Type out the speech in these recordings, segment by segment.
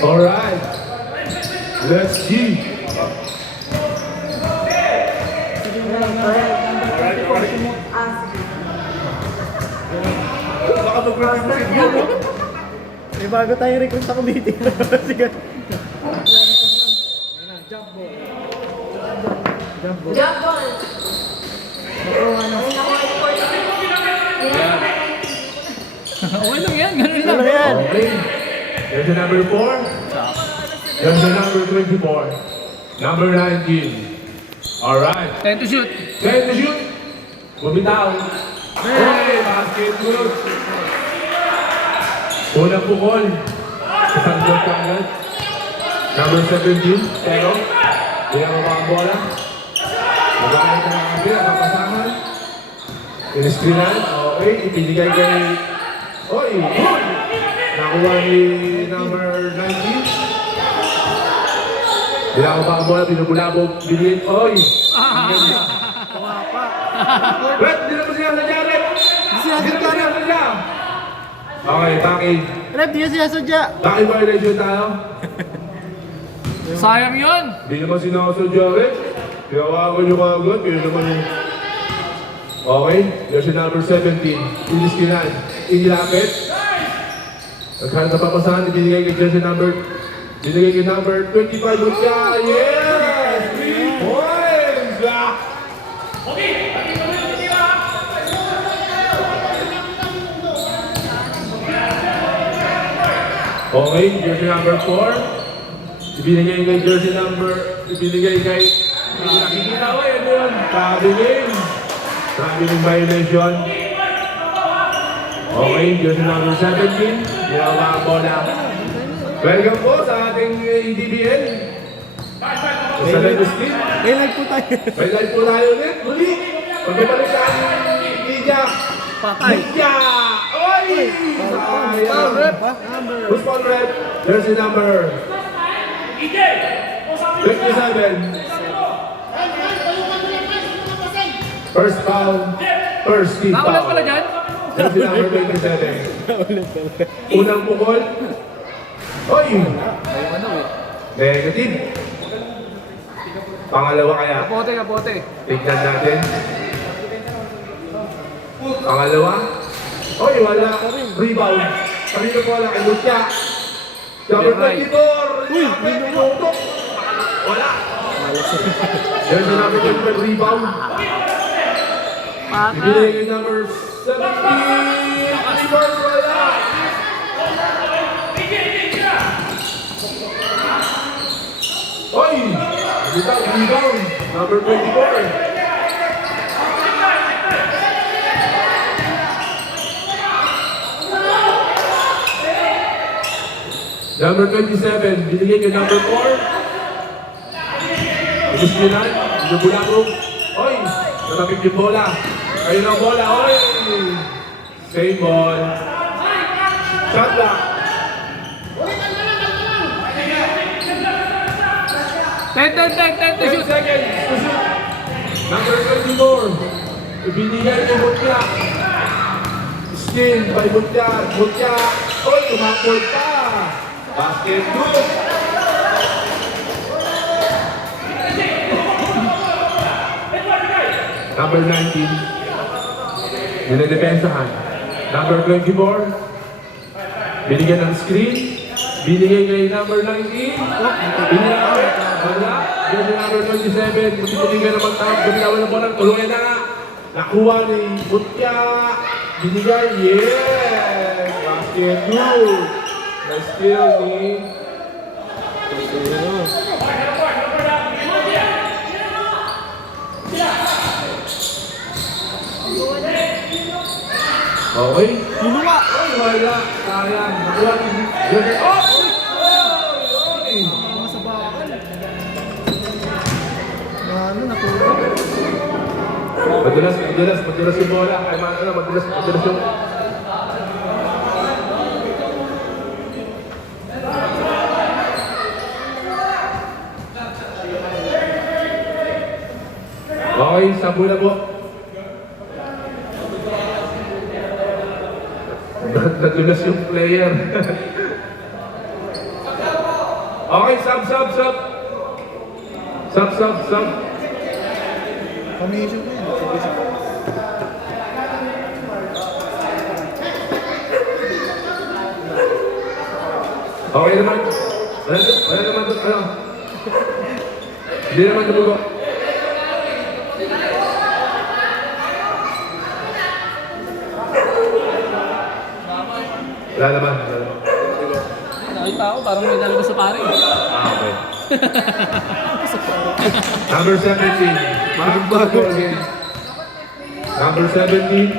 Alright. Let's see. Baka mag-represent mo. May bago tayo recruit sa committee. Sige. Jump ball. Jump ball. Jump ball. Okay lang yan, ganun lang. Ano yan? Okay. There's the number 4. There's the number 24. Number 19. Alright. 10 to shoot. 10 to shoot. Bumitaw. Okay, basket good. Unang pukol. Isang goal ka agad. Number 17. Pero, hindi ang mga bola. Magkakalit ng mga kapila, kapasahan. Iniskrinan. Okay, ipinigay kay... Oy! Good! Nakuha ni number 19. Hindi ako pa ang bola, binubulabog, bilhin. Oy! Red, hindi na po siya sa Jared! Hindi na po siya sa Jared! Okay, Taki. Rep, di siya sadya. Taki violation tayo. Sayang yun. Hindi naman sinasadya rin. Tinawagan nyo kagad, kaya naman yung... Okay, there's your number 17. Iniskinan. Inilapit. Nagkaroon na papasahan, ibinigay kay jersey number... Binigay kay number 25. Mutya! Yes! 3 points! Okay, jersey number 4. Ibinigay kay jersey number... Ibinigay kay... Hindi nakikita ko, yan yun. Traveling. Traveling violation. Okay, jersey number 17. Ginawa ang bola. Welcome po sa ating EDBN. Sa Lenus Team. May live po tayo. May live po tayo ulit. Muli. Pagbabalik sa ating media. Patay. Media! Oy! Sayang. Rep, ha? Who's on rep? Jersey number 57. First foul. First team foul. Naulat pala dyan. Jersey number 27. Unang pukol. Oy! Negative. Pangalawa kaya. Kapote, kapote. Tignan natin. Pangalawa. Oy, wala. Rebound. Kanina po wala. Kay Lucia. Number 24. Uy, minutok. Wala. There's a number 25 rebound. Ibigay kay number 17. Rebound wala. Oy! Rebound. Number 24. Number 27, binigay kay number 4. Ibispinan, binubulabog. Oy! Natapik yung bola. Ayun ang bola, oy! Same ball. Shot block. 10 to 10 shoot. seconds to shoot. Number 24. Ibinigay kay Mutya. Steal by Mutya. Mutya. Oy! Tumakol pa. Basket good. Number 19. Niledepensahan. Number 24. Binigyan ng screen. Binigay kay number 19. Binigay. Wala. Binigay number 27. Binigay naman tawag. Binawa na po ng tulungan na nga. Nakuha ni Mutya. Binigay. Yes! Basket good. Na-steal ni... Okay? Hinuwa. Ay, wala. Sayang. Nakuha ni... Oh! Okay! Masabakan. Ano, natulog. Madulas yung bola. Ay, madulas yung... Okay, sampu na po. Nadulas yung player. Okay, sub. Sub. Combination ko yan. Okay naman. Wala naman doon, ano? Hindi naman tumugo. Wala naman. Nakita ako, parang may nalabas sa pare. Okay. Number 17. Bago again. Number 17.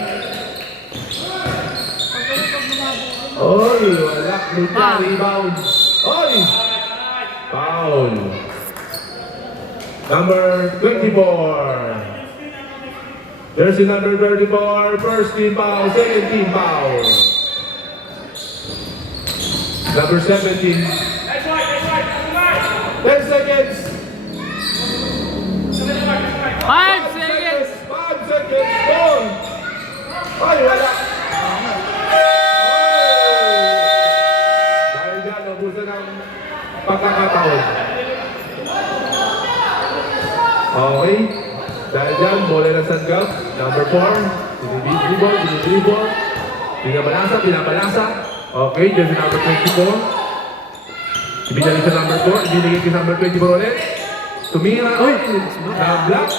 Oy, wala. Luta, rebound. Oy! Foul. Number 24. Jersey number 34. First team foul. Second team foul. Number 17. 10 seconds. 5 seconds! 5 seconds. Go. Ay, wala. Dahil dyan, nabusan ng pagkakataon. Okay. Dahil dyan, bola ng Sangam. Number 4. Dinidribble. Pinabalasa. Okay, dyan sa number 24. Ibinalik sa number 4. Ibinigay sa number 24 ulit. Tumira. Na-block.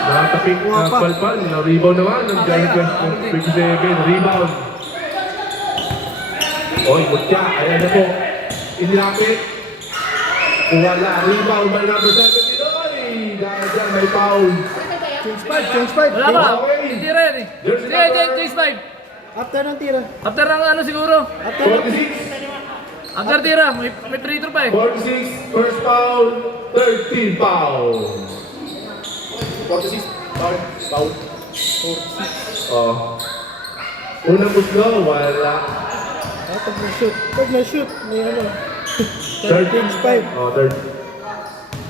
Nakatapik na palpal. Na-rebound naman. Ng Johnny 27. Rebound. Oy, mutya. Ayan na po. Inilapit. Wala. Rebound by number 17. Oy! Dahil dyan may foul. Change 5. Wala ba? Okay. Tira yan eh. Jersey Sige, number- Chase 5. After ng tira. After ng ano siguro? After 46. After tira, may free throw pa eh. 46. First foul. 13 foul. 46. Foul. 46. Oh. Unang gusto, wala. Pag na-shoot. May ano. 13. 5. Oh, third.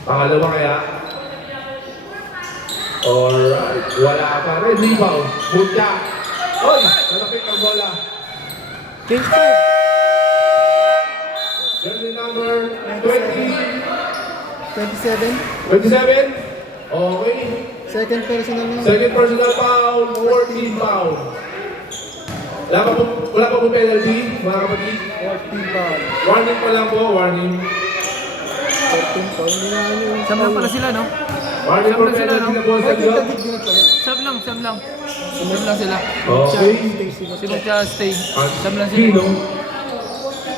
Pangalawa kaya. Alright. Wala pa rin. Rebound. Mutya. Oy! Nalapit ang bola. Change 5. Jersey number 20. 27. 27. Okay. Second personal na. Second personal foul. 14 foul. Wala pa po penalty, mga kapatid. 14 foul. Warning pa lang po, warning. 14 foul. Hindi na ano yung Sab lang pala sila, no? Warning for Siyempre sila, penalty no? na po sa Ay, job. tagig din ito. Sab lang. Sab lang sila. Okay. Si Mutya stay. At Sab lang Kino, sila.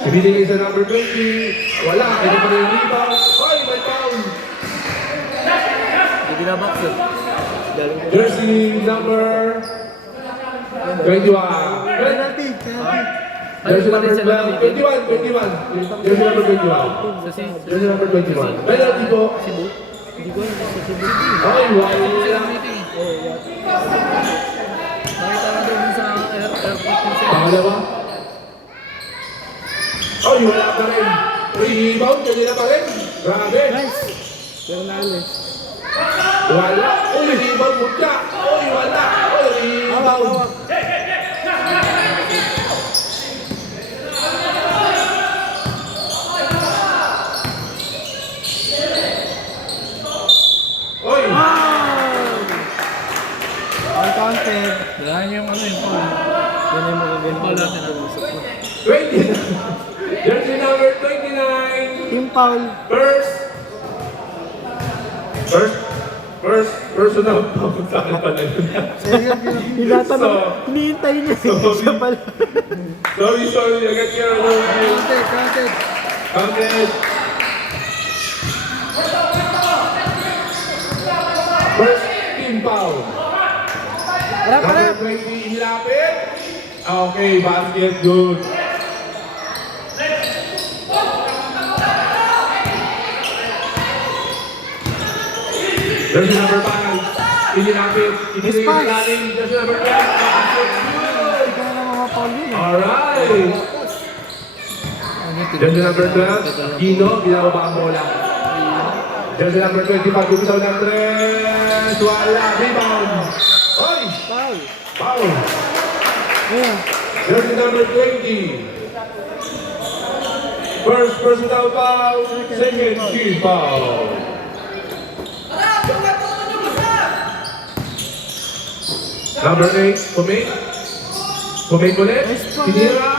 ibinigay sa number 20. Wala, kaya pa rin yung rebound. Ay, may foul. Hindi na box eh. Jersey number 21. Penalty. Jersey number 12. 21. Jersey number 21. Sa si... Jersey number 21. Penalty po. Hindi ko alam sa Cebu. Ay, Sila wala. meeting eh. Nakita na doon sa airport yung sila. Pangalawa. Ay, wala pa rin. Rebound, kanina pa rin. Grabe. Nice. Pero naalis. Wala. Uy, rebound mo ka. Uy, wala. Uy, rebound. Uy, Uncounted. Yan yung ano yung foul. Yan yung magaganda. Foul natin, ah. 20. Jersey number 29. Team foul. First personal foul sa akin pala yun. Hinatanong. Hinihintay niya. Siya pala. Sorry, agad ka na. Counted. Counted. First team foul. Harap. Number 20, inilapit. Okay, basket, good. Jersey number 5, inilapit. Inilapit Pass. natin. Jersey number 5, basket, good. Hindi ka na mga foul yun. Alright. Jersey number 12, Gino, ginababa ang bola. Jersey number 25, bumitaw ng 3. Wala, rebound. Oy! Foul. Foul. Ayan. Jersey number 20. First personal foul, second team foul. Number 8, Pumate. Pumate ulit. Tinira.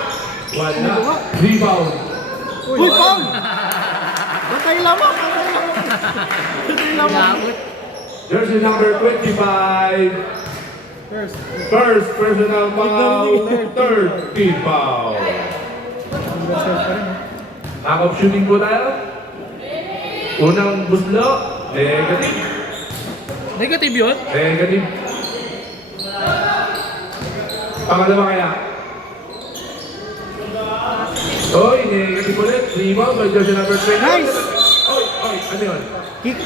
Wala. Rebound. Uy, foul! Batay lamang! Batay lamang! Jersey number 25. First. First personal foul, third team foul. Knock-off shooting po tayo. Unang buslo, negative. Negative yun? Negative. Pangalawa kaya. Oy, negative ulit. Rebound by jersey number 20. Nice! Oy, oy, ano yun? Kick.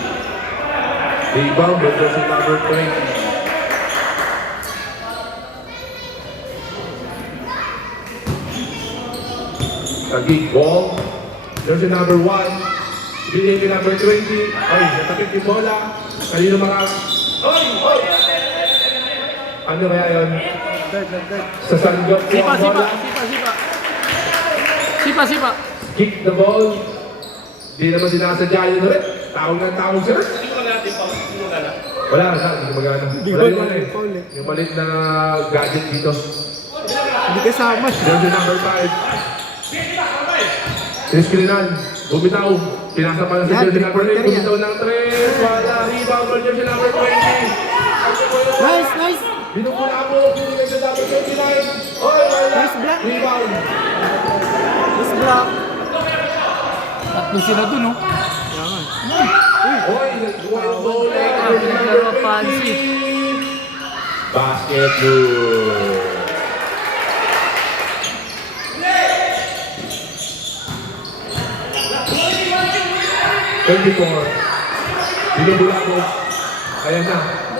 Rebound by jersey number 20. Tagig ball. Jersey number 1. Binigay kay number 20. Oy, natapit yung bola. Kanino mga... Oy, oy! Ano kaya yun? Third. Sa sanggap po Sipa, ang sipa, bola. sipa, sipa. Sipa, sipa. Kick the ball. Di naman sinasadya yun ulit. Tawag ng tawag sir. Wala, hindi ko magana. Wala yung ano eh. Yung maliit na gadget dito. Hindi kasama siya. Jersey number 5. Tinskrinan. Bumitaw. Pinasa pa na sa Yan, jersey number 8. three-pointer yan. Bumitaw ng 3. Wala. Rebound for jersey number 20. Nice! Binubula mo. Binigay sa number 29. Oy, wala. Nice block. Rebound. Nice block. Tatlo sila dun, oh. Oy, nagkuha yung bola. Jersey number Laro fancy. 20. Basket rule. Binubulabog. Ayan na.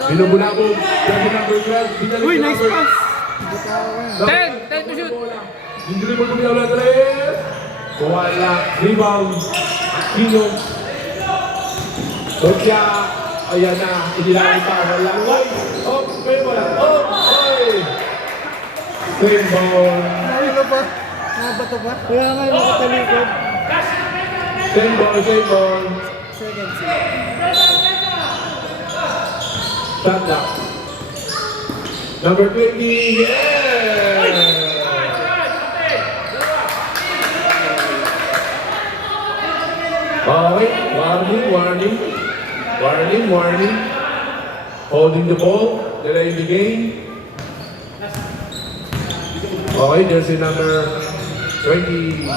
Binubulabog. Jersey number 12. Binalik Uy, yung nice number- pass! 10 to shoot. Yung dribble ko binaw na 3. Wala. Rebound. Aquino. Sotya. Ayan na. Inilawan pa. Wala. Oy. Oh, may wala. Oh, oy. Same ball. Ano ba? Nabato ba? Kaya nga yung nakatalikod. Same ball. Same ball. Second. Shot clock. Number 20. Yeah! Okay. Warning. Holding the ball. Delaying the game. Okay, jersey number 24.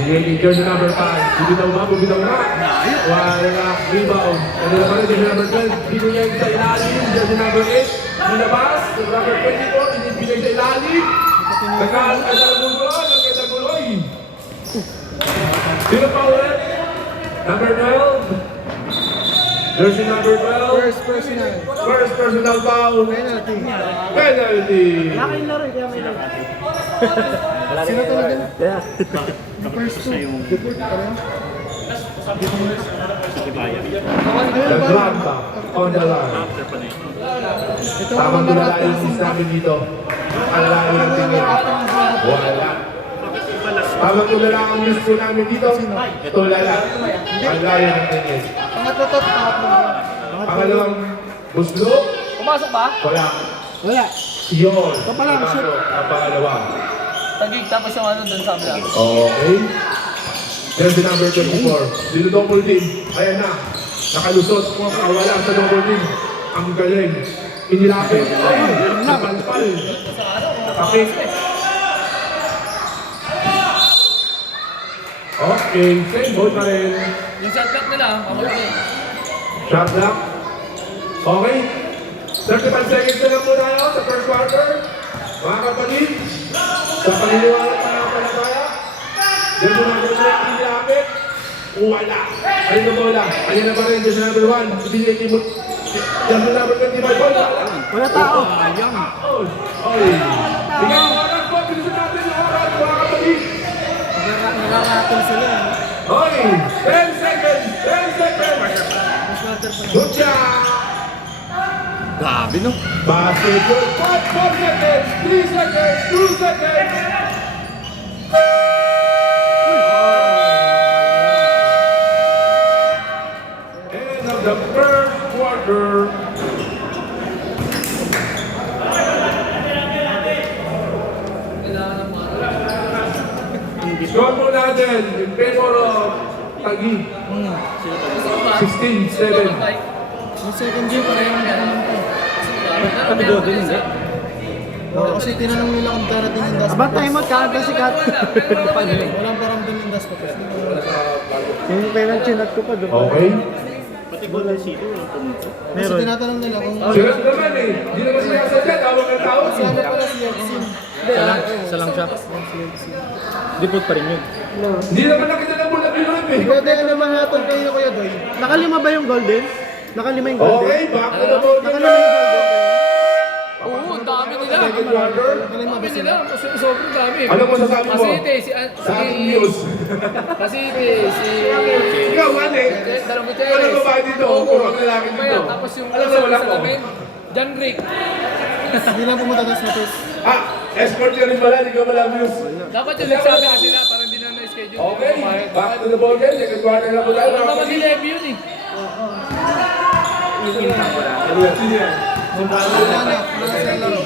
Binigay jersey number 5. Bumitaw na. Wala. Rebound. Ano naman yung jersey number 12? Binigay sa ilalim. Jersey number 8. Binabas. Number 24. Binigay sa ilalim. Nagkataguloy. Sino pa ulit? Number 12. Jersey number 12. First personal. First personal foul. Penalty. Penalty. Wala kayong laro, kaya may laro. Sino talaga? Yung first two. Deport pa rin. The Granta on the line. Ito Tamang ang tulala mga yung miss namin dito. Ang layo ng tingin. Wala. Tamang tulala ang miss po namin dito. Tulala. Ang layo ng tingin. Pangatlo to, pangatlo. Pangalawang buslo. Pumasok ba? Wala. Wala. Yun. Ito pa lang, Pasok shoot. ang pangalawa. Tagig tapos yung ano dun sa kabila. Okay. Jersey number 24. Dito double team. Ayan na. Nakalusot. Wala sa double team. Ang galing. Inilapit. Napalpal. Nakakik. Okay. Same ball pa rin. Yung shot clock nila, kamali. Shot clock. Okay. 35 seconds na lang po tayo sa first quarter. Mga kapatid, sa paniniwala pa ng panataya, dyan po natin na inilapit. Wala. Ayun na bola. Ayun na pa rin. Dyan sa number 1. Ibigay kay Mut. Dyan sa number 25. Wala. Wala tao. Oy. Bigyan mo oras po. Bilisan natin yung oras. Mga kapatid. Nakaratol sila. Oy. 10 seconds. 10 seconds. Mas water pa lang. Good job. Grabe, no? Basket good. 4 seconds, 3 seconds, 2 seconds. End of the first quarter. Score mo natin in favor of Taguig. 16-7. Yung second game, parehong naman po. Kami doon din, hindi? Oo, kasi tinanong nila kung darating yung dust. Ba't time out ka si Kat? Walang paramdam yung dust papers. Yung parang chinat ko pa doon. Okay. Pati Golden City, walang pumunta. Kasi tinatanong nila kung Sila naman eh. Hindi naman sinasadya. Tawag ng tao. si ano pala si Yaxin. Isa lang siya. Dipot pa rin yun. Hindi naman nakita ng bulag yun eh. Pwede ano mahatol kayo na Kuya Doy. Nakalima ba yung golden? Nakalima yung golden? Okay, back to the ball. Nakalima yung golden. Oo, ang dami nila. Second quarter. Nakalima ba Dami sila? nila. Sobrang dami. Ano mo sasabi mo? Pasite, Sa ating news. Pasite, si... Ikaw, Wane. Dalawang Wala ba ba dito? Puro ang lalaki dito. Tapos yung Alam mo, wala ko. John Greek. Hindi lang pumunta dust papers. Ah, escort ka rin pala. Hindi ka wala news. Dapat yung nagsabi kasi na para hindi na na-schedule. Okay, back to the ball game. Second quarter na po tayo. Wala naman ni Levy yun eh. Wala na. Wala sa laro.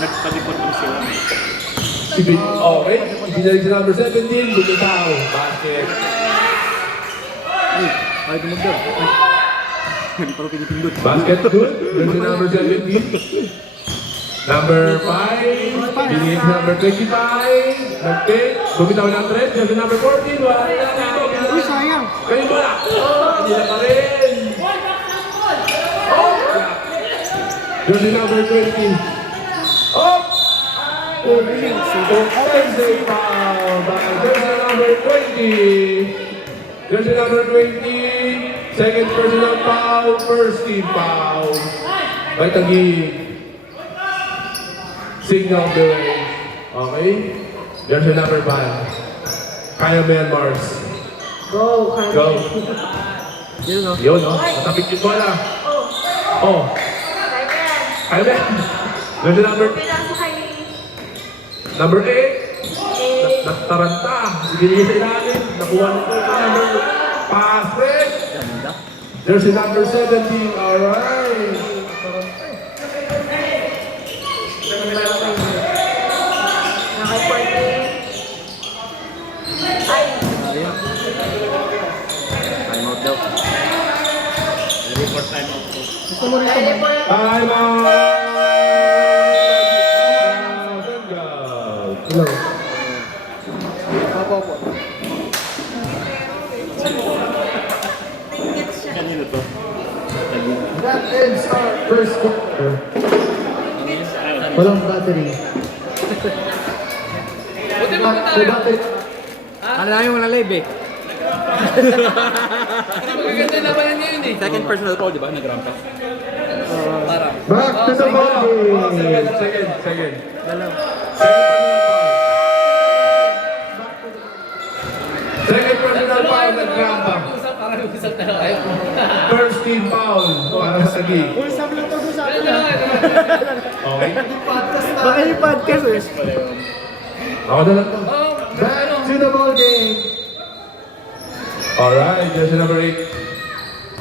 Nagpalipot lang sila. Okay, ibinalik sa number 17. Bumitaw. Basket. Ay, dumagdag. Hindi pa rin pinipindot. Basket good. There's the number 17. Number 5. Binigay sa number 25. Nag-pick. Bumitaw ng 3. There's the number 14. Wala na dito. Uy, sayang. Kayo ba? Hindi na pa rin. There's the number 20. Oh! Offensive foul by there's the number 20. There's the number 20. Second personal foul. First team foul. By Taguig. Signal the way. Okay? There's the number 5. Kaya mo yan, Mars. Go, Kyle. Go. Yun, no? Yun, no? Matapit yung bola. Oh. Kaya mo yan. There's the number 8. Nataranta. Ibinigay sa ilalim. Nakuha nito sa number pass red. There's a number 17. Alright. Time out daw. Report time out po. Gusto mo rin ito ba? Time out. Hello. Opo, opo. Kanino to? That ends our first quarter. Walang battery. Buti mo pa May tayo. battery. Ano na yung wala live eh? Magaganda naman yan yun eh. Second personal foul, di ba? Nag-ramp up. Para. Back to the ball game. Second. Second personal foul ng Gramba. Parang usap na kayo. First team foul para sa Taguig. Usap lang pag-usapan Ano na. Okay? Podcast na. Baka yung podcast eh. Ako na lang to. Oh, Back to the ball game. Alright, there's number 8.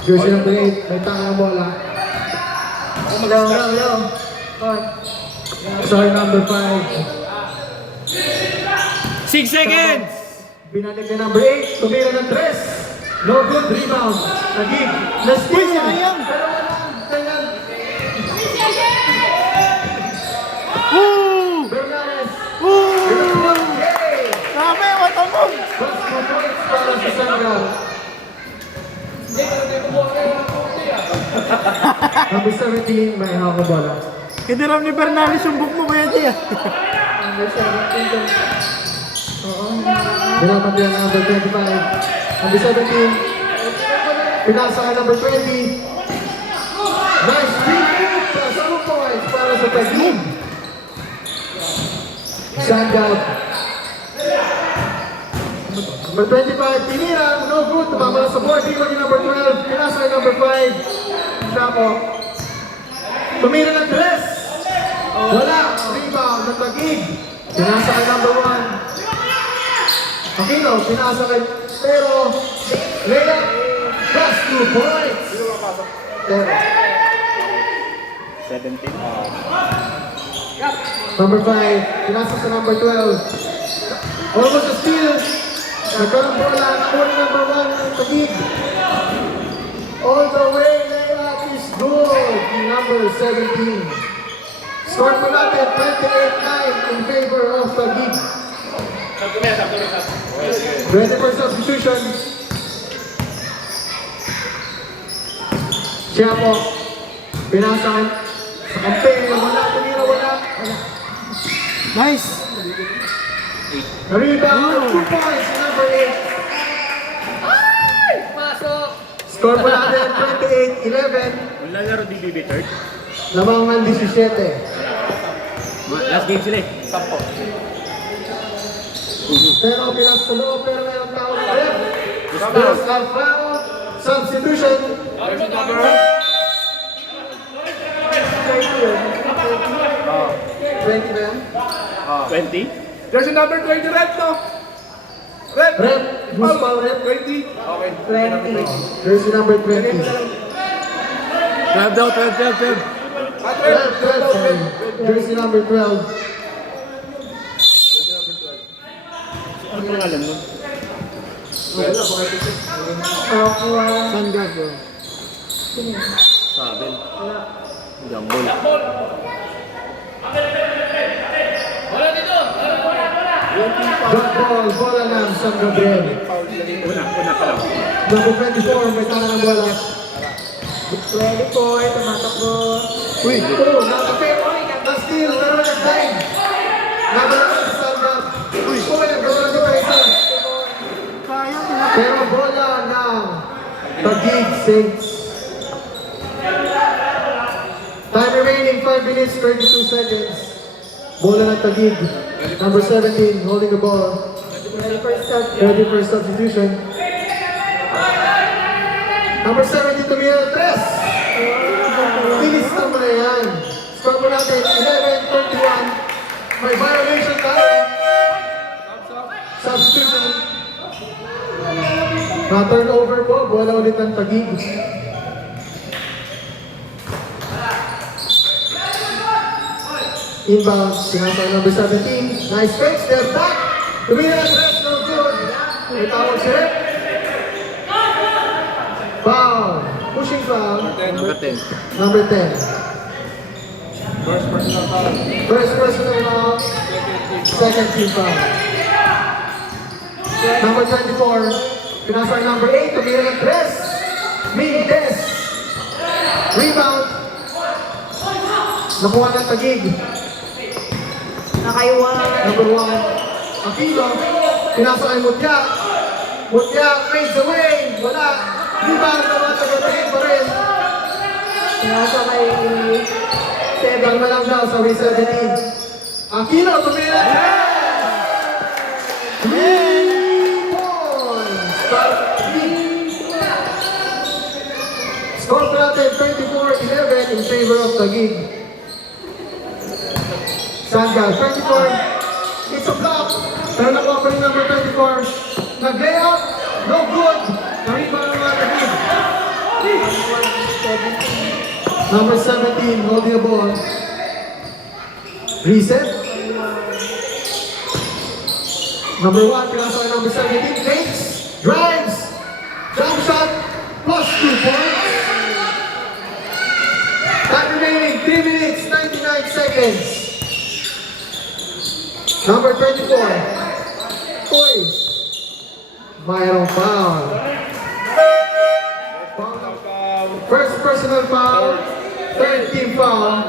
Jersey number 8. May tanga ng bola. Yo. Sorry, number 5. 6 seconds! Binalik na number 8. Tumira ng 3. No good rebound. Taguig. Let's go. Sayang. Woo! Bernales. Woo! Sabi, mata mo! Plus 2 points para sa Sanggal. Number 17, may hawak na bola. Kiniram ni Bernales yung book mo, Kuya Gia. Number 17 to. Oo. Binapat yan number 25. Number 17. Pinasa ka number 20. Nice defense! Plus 2 points para sa Taguig. Sanggal. Number 25, Pinira, no good. Tumama na sa board. Rebound yung number 12. Pinasa yung number 5. Chapo. Tumira ng tres. Wala. Rebound ng Taguig. Pinasa kay number 1. Aquino, pinasa kay pero layup. Plus 2 points. Pero. 17. Number 5, pinasa sa number 12. Almost a steal. Nagkaroon bola, nakuha number 1 ng Taguig. All the way, layup is good. Number 17. Score po natin, 28-9 in favor of Taguig. 20 substitution. Siya po, pinasa sa campaign, wala, tumira, wala. Nice. Rebound, 2 points, number 8. Score po natin, 28-11. Wala laro di BB third. Lamangan 17. Last game sila eh. Pero pinas sa loob, pero mayroong tao na ref. There's a foul, substitution. 20 ba yan? 20? Jersey number 20, red, no? Red. Ref, who's foul ref? 20. Okay. 20. Jersey number 20. 12 daw, 12. At red. 12, sorry. Jersey number 12. Ano pangalan mo? Sangga bro. Sabel. Jambol. Drop ball, bola ng San Gabriel. Una pa lang. Number 24, may tala ng bola. 24, tumatakbo. Uy, Oh, nakapit. Na-steal, pero nag-time. Nabalakan sa San Gab. Uy, nagkaroon na isa. sayang. Pero bola ng Taguig Saints. Time remaining 5 minutes 32 seconds. Bola ng Taguig. Number 17 holding the ball. Ready for substitution. Number 17 tumira 3. Bilis naman na yan. Score po natin 11-21. May violation tayo. Substitution. Na-turnover po, bola ulit ng Taguig. Inbound, sinasa ng number 17. Nice fake, step back. Tumira ng tres, no good. May tawag si Rep. Foul. Pushing foul. Number 10. Number 10. First personal foul. First personal foul. Second team foul. Number 24. Pinasa ng number 8. Tumira ng tres. Mendez. Rebound. Nakuha ng Taguig. Nakaiwan. Number 1. Aquino. Pinasa kay Mutya. Mutya fades away. Wala. Rebound naman sa Taguig pa rin. Nasa kay Kalma lang siya sa way 17. Aquino. Tumira. 3 points. Score natin 24-11 in favor of Taguig. Sangga, 24. It's a block. Pero nakuha pa rin number 24. Nag-layout. No good. Nariba ng mga Taguig. Number 17, holding the ball. Reset. Number 1, pinasa kay number 17. Fakes. Drives. Jump shot. Plus 2 points. Time remaining 3 minutes, 99 seconds. Number 24. Uy. Mayroong foul. First personal foul. Third team foul.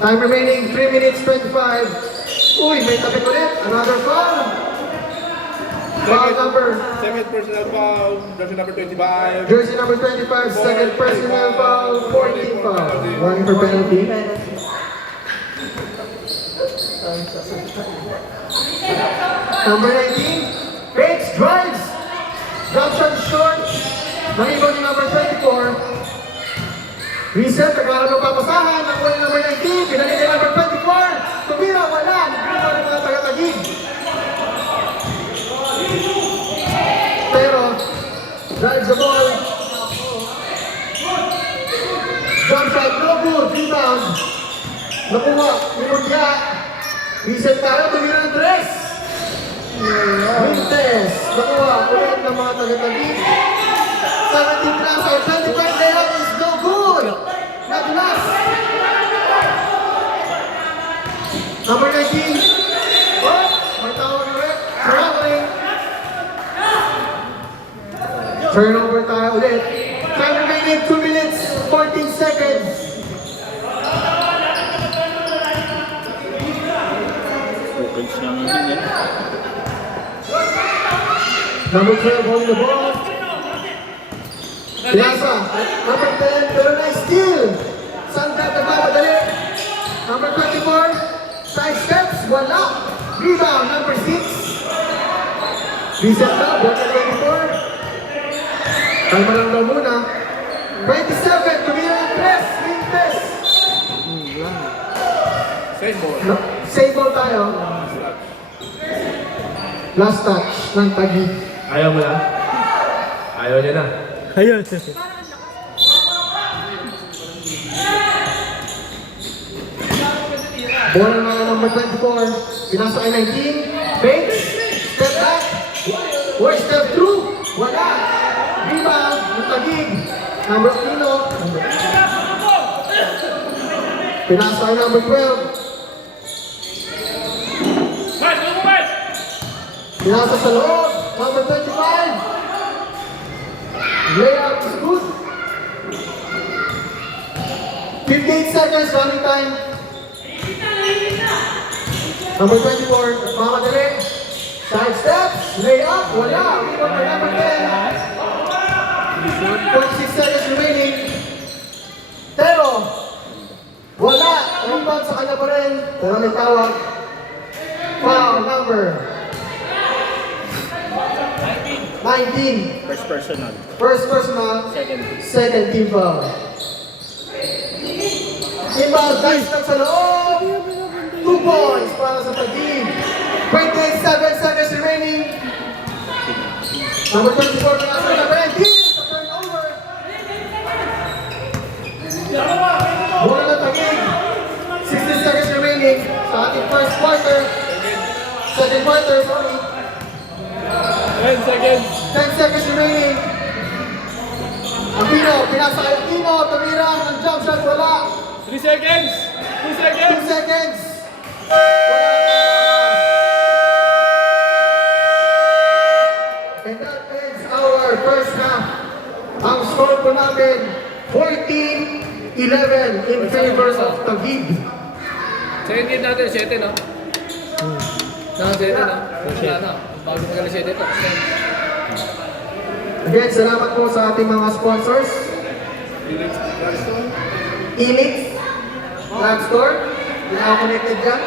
Time remaining 3 minutes 25. Uy, may tapit ulit. Another foul. Foul number. Second personal foul. Jersey number 25. Jersey number 25. Second personal foul. 14 foul. Running for penalty. Number 19, fakes, drives. Drop shot short. Nangibon yung number 24. Reset, nagkaroon ng papasahan. Nakuha yung number 19. Pinalik yung number 24. Tumira, wala. Nagkaroon ng mga taga-tagig. Pero, drives the ball. Jump shot, no good. Rebound. Nakuha, Minundya. Reset tayo, tumira ng tres. Wintes. Nakuha, ulit ng mga taga-tagig. 17 plus or 25 layup is no good. Not last. Number 19. Oh, may tawag na rin. Traveling. Turnover tayo ulit. Time remaining 2 minutes, 14 seconds. Focus lang yun yan. Number 12 holding the ball. Piazza, number 10, pero na steal. Sandra nagmamadali. Number 24, side steps, wala. Rebound, number 6. Reset na, ball na 24. Kalma lang daw muna. 27, tumira ang press, Mintes. Save ball tayo. Last touch ng Taguig. Ayaw mo na? Ayaw niya na. Ayun. Ball na number 24. Pinasa kay 19. Fake. Step back. Or step through. Wala. Rebound. Yung Taguig. Number 1. Pinasa kay number 12. Pinasa sa loob. Number 25. Layup is good. 58 seconds running time. Number 24, mamadali. Side steps, layup, wala. Rebound by number 10. 46 seconds remaining. Pero, wala. Rebound sa kanya pa rin. Pero may tawag. Foul number 19. First personal. First personal. Second. Second team foul. Inbound, dice lang sa loob. 2 points para sa Taguig. 27 seconds remaining. Number 24 na nasa number 19. Sa turnover. Bola na Taguig. 16 seconds remaining sa ating first quarter. Second quarter, sorry. 10 seconds. 10 seconds remaining. Aquino, pinasa kay Aquino, tumira ng jump shot, wala. 3 seconds. 2 seconds. 2 seconds. Wala. And that ends our first half. Ang score po namin, 14-11 in favor of Taguig. Second game natin, 7 no? Na, 7 no? Wala na. Bago magaling 7 ito. Again, salamat po sa ating mga sponsors. Inix, Lab Store, hindi ako connected dyan.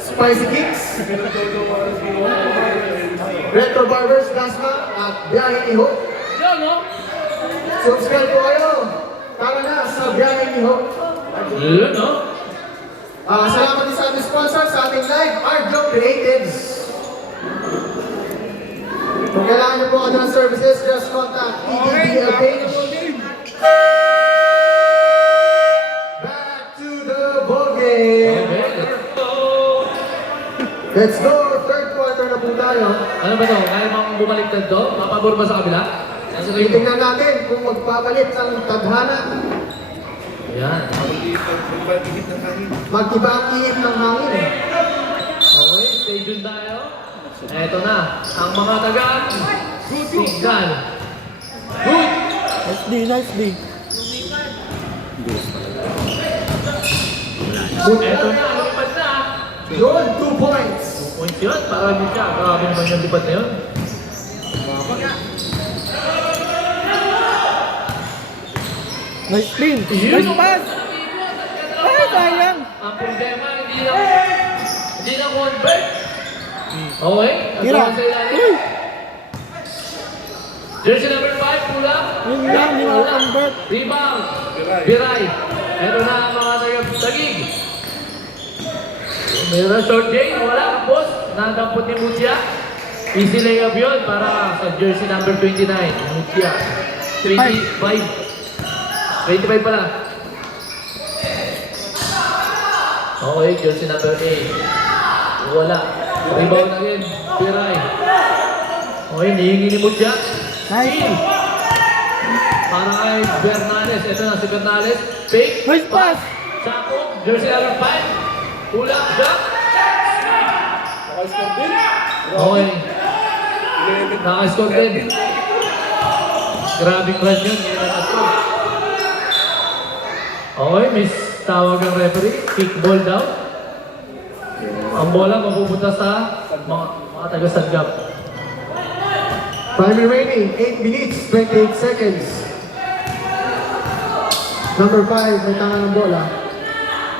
Spicy Kicks, Retro Barbers, Dasma, at Biyahe ni Hope. Yan no? Subscribe po kayo. Tara na sa Biyahe ni Hope. Yun, no? Salamat din sa ating sponsor sa ating live, Arjo Creatives. Kung kailangan niyo po ano ng services, just contact EDBL page. Back to the ball game. Let's go. Third quarter na po tayo. Ano ba to? Kaya bang bumaliktad to? Mapabor ba sa kabila? Nasa kayo? Titingnan natin kung magpapalit ng tadhana. Ayan. Mag-iba ang ihip ng hangin. Okay, stay tuned tayo. Eto na, ang mga taga Tignan. Good! Nice D, nice D. Eto na, lipad na. Yun, 2 points. 2 points yun, para din siya. Grabe naman yung lipad na yun. Nice spin. Nice pass. Ay, sayang. Ang problema, hindi na convert. Okay. Tira. Nasa ilalim. Uy! Jersey number 5, pula. Yun lang, hindi ako convert. Rebound. Biray. Ito na ang mga tagig. Mayroon short game. Wala. Tapos, nadampot ni Mutia. Easy layup yun para sa jersey number 29. Mutia. 25. 25 pala. Okay, jersey number 8. Wala. Rebound again. Biray. Okay, nihingi ni Mutia. Nice. Para kay Bernales. Ito na si Bernales. Fake. Nice pass. Sako. Jersey number 5. Pulang shot. Okay. Naka-score din. Grabing run yun. Yun ang na-score. Okay, miss tawag ang referee. Kick ball down. Ang bola mapupunta sa mga taga-sadgap. Time remaining, 8 minutes, 28 seconds. Number 5, may tangan ng bola.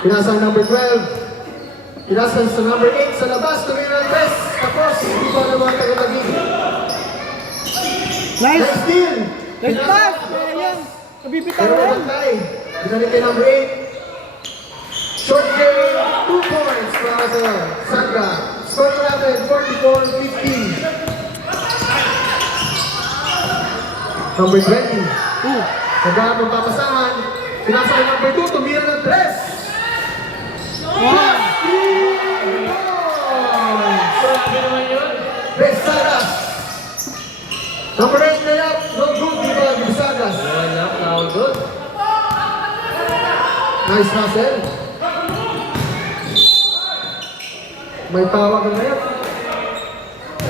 Pinasa ang number 12. Pinasa sa number 8 sa labas, tumira ang press. Tapos, hindi pa ng mga taga-tagig. Nice. Next steal. Nice pass. Ayan. Nabibitaw Pero yan. bantay. Binalik kay number 8. Short game, 2 points para sa Sandra. Score natin, 44-15. Number 20. Nagdaan ng papasahan. Pinasa kay number 2, tumira ng 3. Wow. Grabe naman yun. Besadas. Number 8 layup, no good, di ba, Besadas. Wala, now good. Nice hustle. May tawag na layup.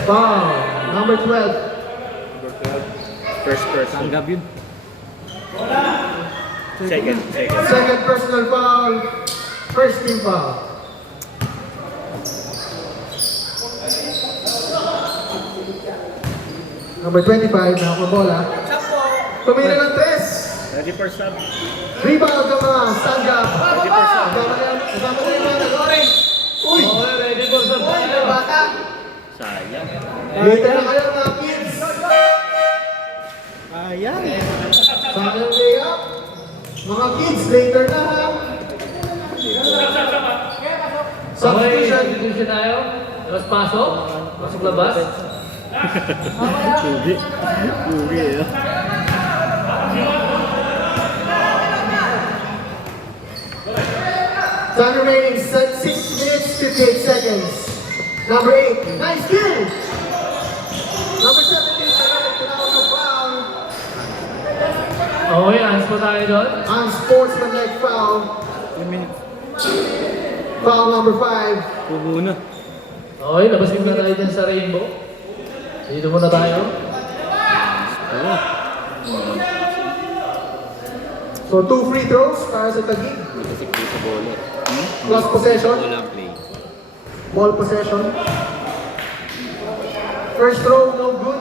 Foul. Number 12. First person. Tanggap yun. Second. Second personal foul. First team foul. Number 25, nakakubola. Tumira ng 3. Ready for sub. Rebound ng mga Sandgap. Ready for sub. Kasama na yung mga nag-orange. Uy! Okay, ready for some Uy, may bata. Sayang. Later na kayo mga kids. Ayan. Sayang layup. Mga kids, later na ha. Okay, Substitution. substitution tayo. Tapos pasok. Pasok labas. Lugi. Lugi eh. Time remaining 6 minutes, 58 seconds. Number 8, nice kill. Number 17, tinawag ng foul. Okay, hands po tayo doon. Unsportsmanlike foul. Foul number 5. Pugo na. Okay, labas muna tayo dyan sa rainbow. Dito muna tayo. So 2 free throws para sa Taguig. Plus possession. Ball possession. First throw, no good.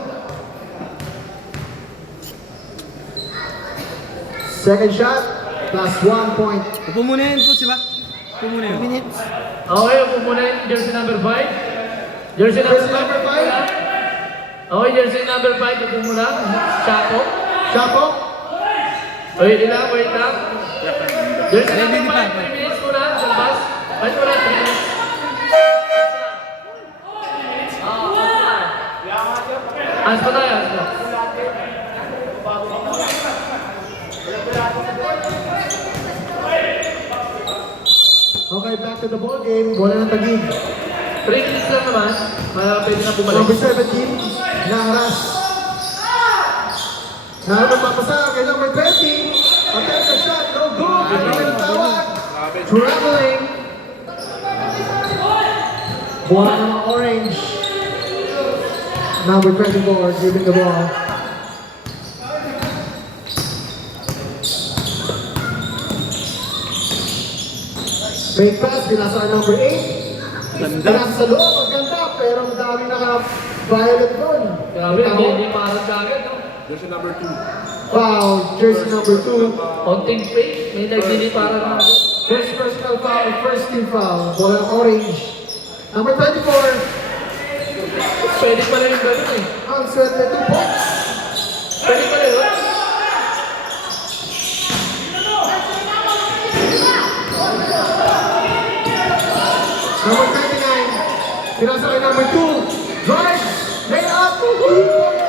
Second shot, plus 1 point. Upo muna yan, coach, diba? Upo muna yun. Minutes. Okay, upo muna yung jersey number 5. Jersey number Jersey number 5. five. Okay, jersey number 5. Upo muna. Chapo. Chapo, Okay, ilang, wait lang. Jersey number Ready 5. pa. 3 minutes muna sa labas. Wait muna, 3 minutes. Hands pa tayo, hands pa. okay, back to the ball game. Bola ng Taguig. 3 minutes lang naman. Pwede na bumalik. Number 17, Naharas. Naharas papasa kay number 20. Attempt sa shot, no good. Ano yung tawag? Traveling. Bola ng orange. Number 24, giving the ball. Fake pass, binasa ang number 8. Binasa sa loob, ang ganda, pero madami naka-violet doon. Grabe, hindi parang kagad, no? Foul, jersey number 2. Konting fake, may nagdili para na. First personal foul, first team foul. Bola ng orange. Number 24. Pwede pala yung gano'n eh. Ang swerte 2 points. Pwede pala yun. Number 29, pinasa kay number 2. Drive, lay up, 3 points.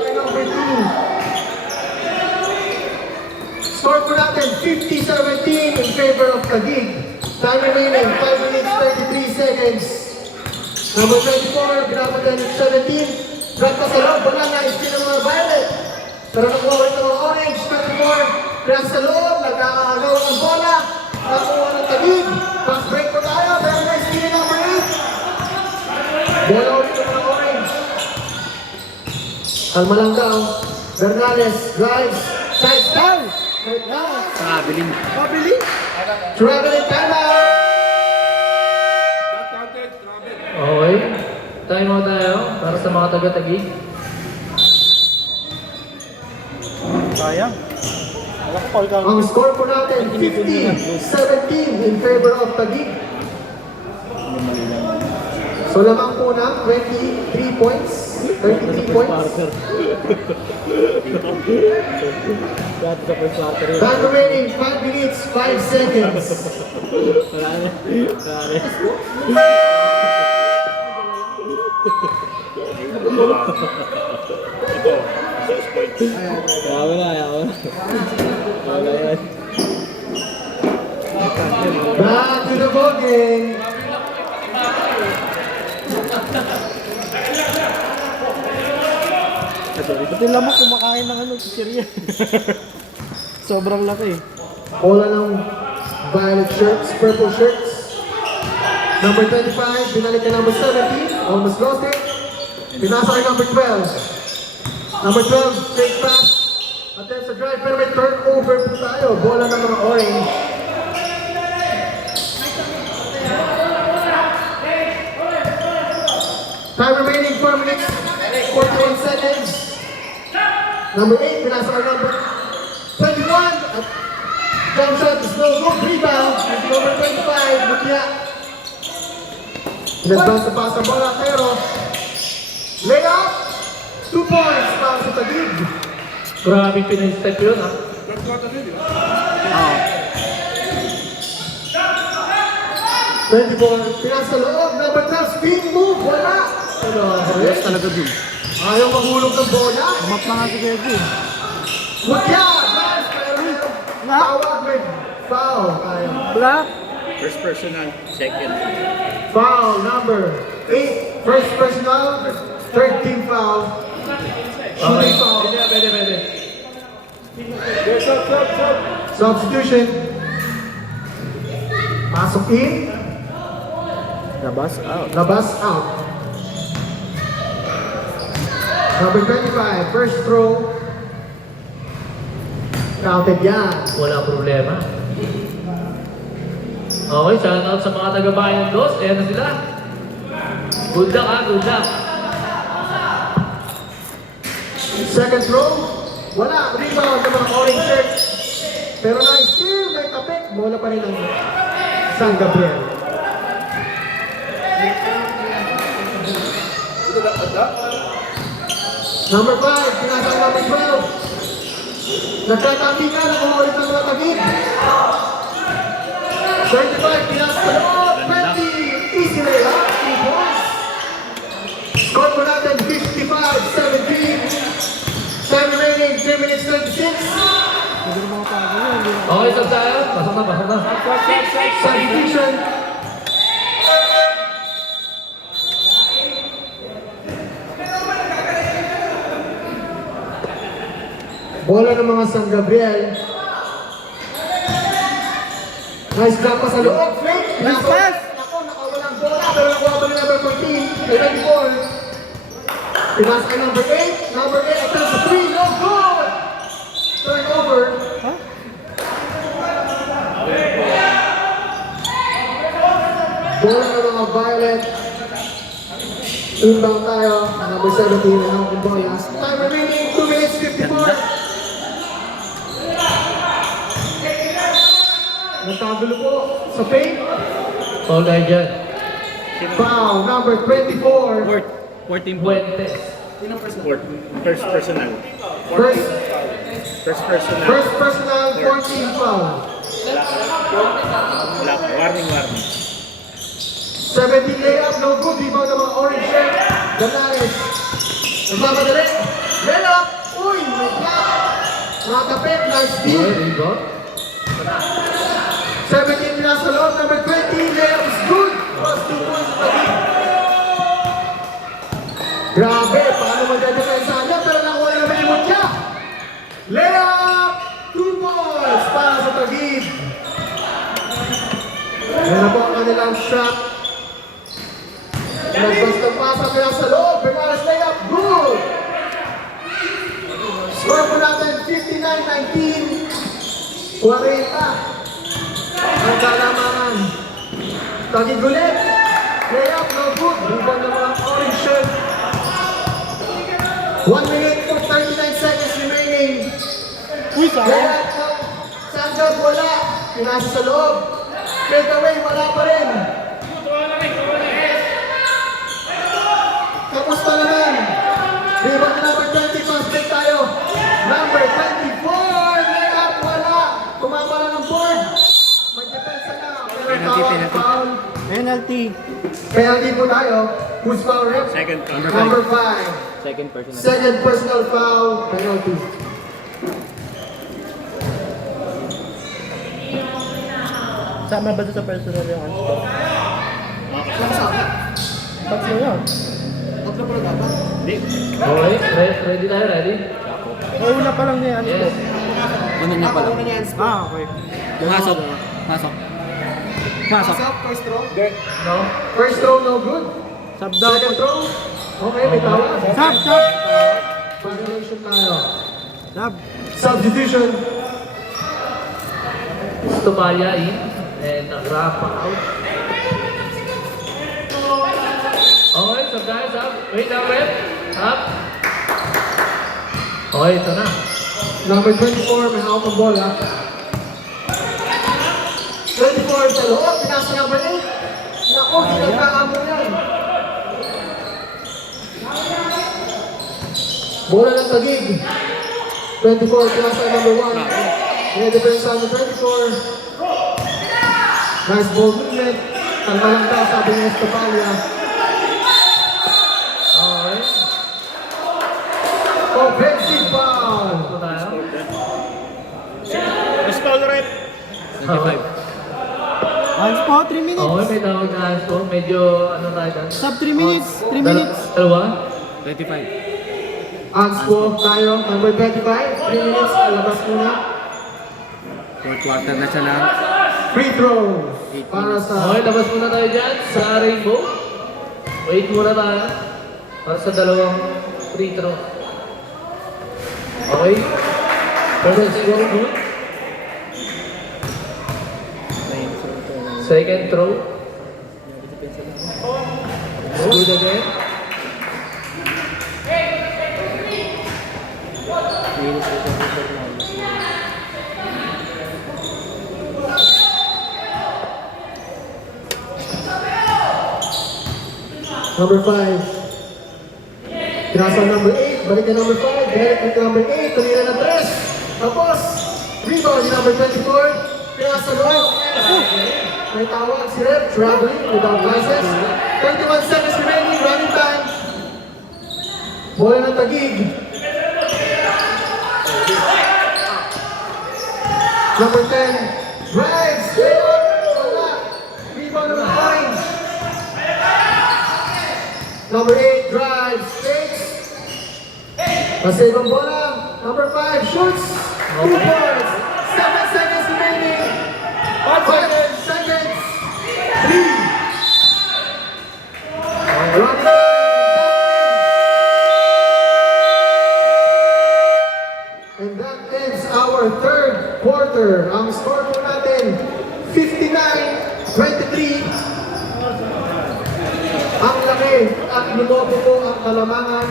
Kay number 2. Score po natin 50-17 in favor of Taguig. Time remaining 5 minutes 33 seconds. Number 24, pinapagyan ng 17. Drop pa sa loob, wala na, ispin ng mga violet. Pero nakuha ulit ng mga orange, 24. Pinasa sa loob, nag-aagaw ng bola. Nakuha ng Taguig. Pass break po tayo, very nice spin ng number 8. Bola ulit ng mga orange. Almalanggaw, Bernales, drives, side down. Right now. Pabiling. Traveling timeout. Okay. Time out tayo para sa mga taga-Taguig. Sayang. Wala ko call count. Ang score po natin, 50-17 in favor of Taguig. So lamang po na, 23 points, 33 points. Time remaining, 5 minutes, 5 seconds. Back to the ball game. Pati lamok kumakain ng ano, chichirya. Sobrang laki. Bola ng violet shirts, purple shirts. Number 25, binalik ka number 17, almost lost it. Pinasa kay number 12. Number 12, straight pass. Attempt sa drive, pero may turnover po tayo. Bola ng mga orange. Time remaining 4 minutes, 41 seconds. Number 8, pinasa kay number 21. At jump shot is no good. Rebound. Number 25, Mutya. In-advance na pass ang bola, pero layup. 2 points para sa Taguig. Grabe pinay-step yun ha. Oo. 24, pinasa loob. Number 12, spin move. Wala. Ano, Yes talaga dun. ayaw mahulog ng bola. Map na nga si Kevin. Mutya. Nice. Pero tawag may foul. Ayaw. Black. First personal, second. Foul number 8. First personal. Third team foul. Okay. Shooting foul. Pwede. Substitution. Pasok in. Labas out. Labas out. Number 25, first throw. Counted yan. Wala problema. Okay, shout out sa mga taga-bayan dos. Ayan na sila. Good luck ha, good luck. Second throw. Wala. Rebound ng mga orange shirt. Pero na-steal. May tapik. Bola pa rin ang San Gabriel. Number 5, pinasa ang number 12. Nagtatampi ka, nakuha ulit ng mga Taguig. 35, pinasa sa loob. 20, easy layup. 3 points. Score po natin, 55-17. Time remaining, 3 minutes 26. Okay, sab tayo. Pasok na. Substitution. Bola ng mga San Gabriel. Nice block pa sa loob. Fake. Nice pass. Ako, nakawalang bola. Pero nakuha pa ni number 14. Kay 24. Pinasa kay number 8. Number 8, attempt sa 3. No good. Turnover. Ha? Bola ng mga violet. Inbound tayo. Number 17 ang bola. Time remaining 2 minutes 54. Nagkagulo po sa paint. All guy dyan. Foul number 24. 14 Fuentes. First personal. First, First personal. first personal, 14 foul. Wala pa. Warning. 17 layup, no good. Rebound ng mga orange shirt. Danares. Nagmamadali. Layup. Uy, may block. Nakatapit. Nice steal. Okay, rebound. 17 na sa loob. Number 20. Layup is good. Plus 2 points pa din. Grabe. Paano magdadefensahan niya? Pero nakuha naman yung Mutya. Layup. 2 points para sa Taguig. Yan na po ang kanilang shot. Nagbas ng pasa kaya sa loob. Bernales layup. Good. Score po natin 59-19. 40. Ang kalamangan. Taguig ulit. Layup, no good. Rebound ng mga orange shirt. 1 minute for 39 seconds remaining. Uy, sayang. Layup ng Sanjab wala. Pinasa sa loob. Take away, wala pa rin. Tapos pa naman. Rebound na number 20, fast break tayo. Number 24, layup, wala. Tumama na ng board. Mag-depensa na. Pero tawag, foul. Penalty. Penalty po tayo. Who's foul rep? Second personal. Number 5. Second personal foul. Penalty. Sama ba ito sa personal yung ano? Ba't mo yun? Okay, ready tayo, ready? Una pa lang niya yan. Yes. Ah, okay. Pasok. No? First throw, no good. Sub down. Second throw. Okay, may tawag. Sub. Violation tayo. Sub. Substitution. Stubaya in and nag-wrap out. Okay, so guys, up. Wait lang, rep. Up. Okay, ito na. Number 24, may hawak ang bola. 24 sa loob, pinasa number 8. Naku, sinagkaamo yan. Bola ng Taguig. 24, pinasa number 1. May-defense sa number 24. Nice ball movement. Kalma lang daw, sabi ni Estepalia. Okay. Offensive foul. Ito tayo. First foul rep. 25. Hands po, 3 minutes. Okay, may tawag na hands po. Medyo ano tayo dyan? Sub 3 minutes. 3 minutes. Dalawa? Anspo tayo, number 25. 3 minutes, labas muna. Fourth quarter na siya lang. Free throws. Para sa Okay, labas muna tayo dyan sa Rainbow. Wait muna tayo. Para sa dalawang free throw. Okay. First throw, good. Second throw. Good again. number 5. Pinasa number 8, balik na number 5, binalik na number 8, tumira ng 3. Tapos, rebound ni number 24, pinasa loob. May tawag si Rep, traveling without license. 21 seconds remaining, running time. Bola ng Taguig. Number 10, drives, wala. Rebound number 5. Number 8, drives, takes. Pasave ang bola. Number 5, shoots. 2 points. 7 seconds remaining. 5 seconds. 3. Running. And that ends our third quarter. Ang score po natin, 59-23. Ang laki at lumobo po ang Kalamangan.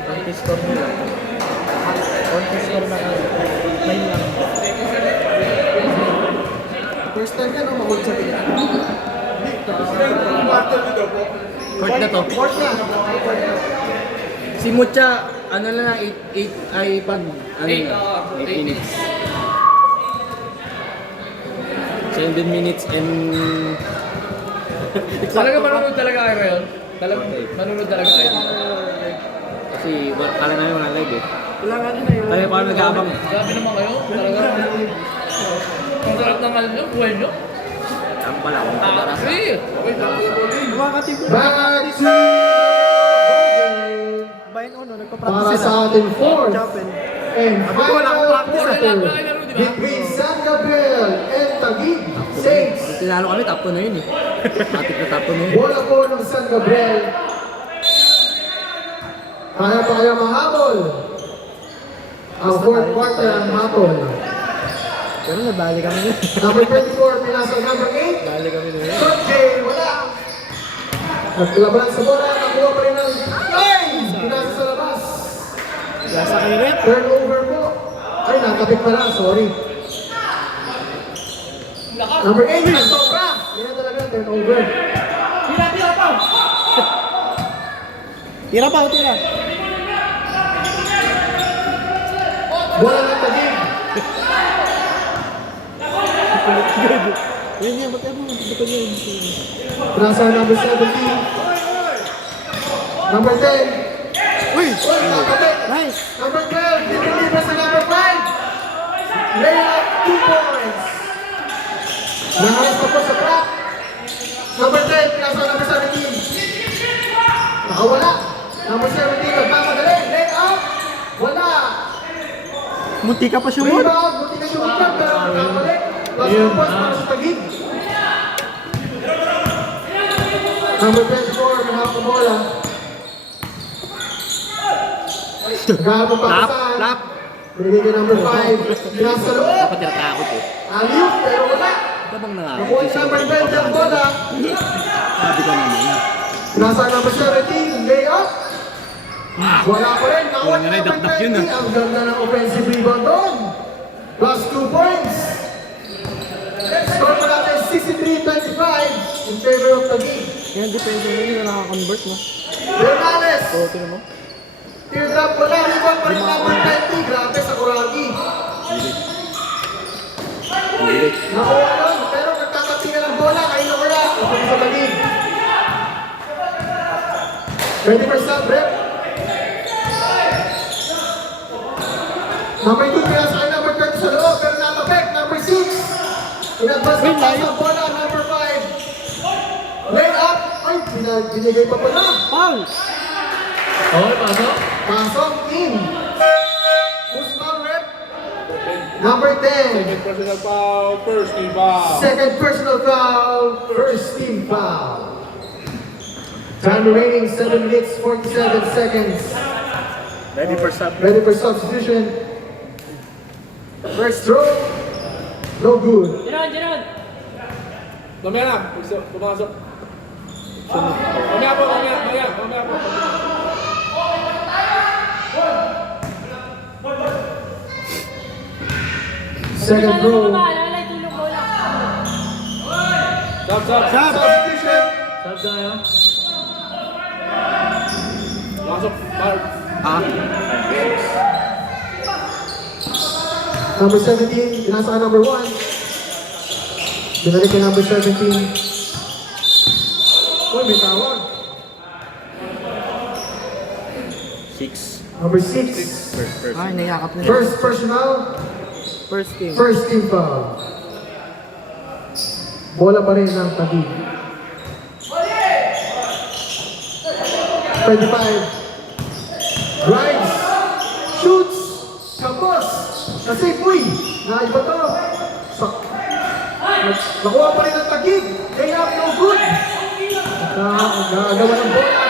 Konti score nila. Konti score na lang. May lang. First time ka no, mahul sa pinaka. Court na to. Fourth na. Si Mucha, ano na 8 ay pag, ano na, 8 minutes. 7 minutes and... Talaga manunod talaga kayo ngayon? Talaga manunod talaga kayo? Kasi kala namin wala live eh. Wala nga na yun. Kaya parang nag-aabang. Grabe naman kayo. Talaga. Ang sarap ng ano nyo, buhay nyo. Ang pala akong tabaras. Okay. Back to Bayan Ono, para nagpa-practice sa ating fourth Chapel. and wala akong practice final Wala quarter kayo laro, di ba? between San Gabriel and Taguig Saints. Tinalo kami, top 2 na yun eh. Matik na top 2 na yun. Bola po ng San Gabriel. Kaya pa kaya mahabol. Ang fourth quarter ang habol. Pero nabali kami nun. Number 24, pinasa number 8. Nabali kami nun. Short J, wala. Naglaban sa bola, nakuha pa rin ng lines. Pinasa sa labas. Lasa kayo rin. Turnover po. Ay, nakapit pala, sorry. Number 8, sobra. Hindi na talaga, turnover. Tira pa, tira. Bola ng Taguig. Yan yan, ba't mo? Ba't yun? Pinasa number 17. Number 10. Uy! Nakapit. Nice! Number 12, dinilipas sa number 5. Layup, 2 points. Nakalas pa po sa track. Number 10, pinasa number 17. Nakawala. Number 17, nagmamadali. Layup. Wala. Munti ka pa sumot. Rebound, buti na sumutlan, pero nakamali. Plus 2 points para sa Taguig. Number 24, may hawak na bola. Naghahabang pa Lap, sa lap. binigay kay number 5. Pinasa sa loob. Dapat tinatakot eh. Alley-oop, pero wala. Tabang na nga. Nakuha yung number 20 ang bola. Sabi ko naman. Nasa number 17, layup. Wala pa rin. Nakuha yung number 20. Ang ganda ng offensive rebound doon. Plus 2 points. Score pa natin 63-25 in favor of Taguig. Yan, depende na yun. Nakaka-convert mo. Bernales. Oo, tinan mo. Teardrop wala. Rebound pa rin number 20. Grabe sa Kuragi. Nakuha nun. Pero nagkakatingan ng bola. Kayo na wala. Ito sa Taguig. 20% rep. Number 2, kaya sa number 30 sa loob, pero nakapek. Number 6. Inadvance na pass ang bola. Number 5. Lay up. Ay, binigay pa pala. Paul! Okay, pasok. Pasok in. Who's foul rep? Number 10. Personal foul, first team foul. Second personal foul. First team foul. Time remaining 7 minutes 47 seconds. Ready for sub. Ready for substitution. First throw. No good. Mamaya na, pumasok. Mamaya po. Second throw. Stop. Substitution. Sab tayo. Pumasok. Mark. Number 17, pinasa ka number 1. Binalik ka number 17. Uy, may tawag. 6. Number 6. Ay, nayakap na. First personal, First team. first team foul. Bola pa rin ng Taguig. 25. Drives. Shoots. Campos. Kasi, uy, naiba to. Nakuha pa rin ng Taguig. They have no good. Nagawa ng bola.